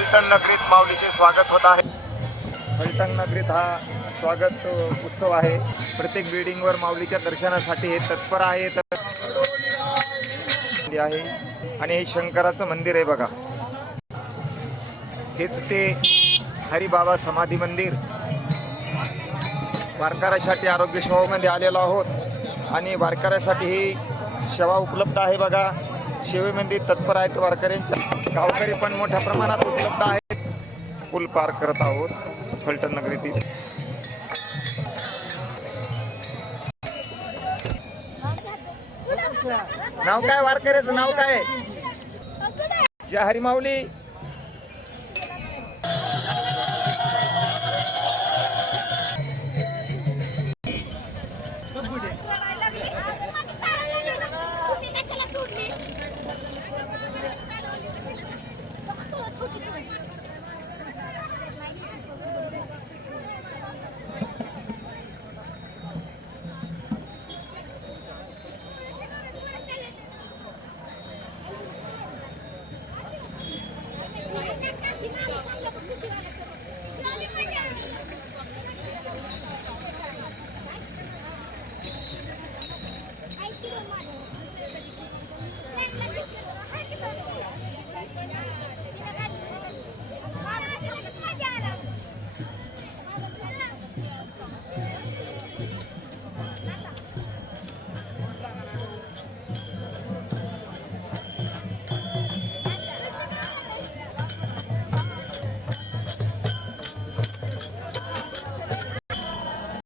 फलटण नगरीत माऊलीचे स्वागत होत आहे. फलटण नगरीत हा स्वागत उत्सव आहे. प्रत्येक बिल्डिंगवर माऊलीच्या दर्शनासाठी हे तत्पर आहेत आहे. आणि हे शंकराचं मंदिर आहे बघा. हेच ते हरिबाबा समाधी मंदिर. वारकऱ्यासाठी आरोग्य सेवामध्ये आलेलो आहोत. आणि वारकऱ्यासाठी ही सेवा उपलब्ध आहे बघा. सेवेमध्ये तत्पर आहेत वारकऱ्यांच्या. गावकरी पण मोठ्या प्रमाणात उपलब्ध आहेत. पूल पार करत आहोत फलटण नगरीतील. नाव काय वारकऱ्याचं? नाव काय? जय हरिमाऊली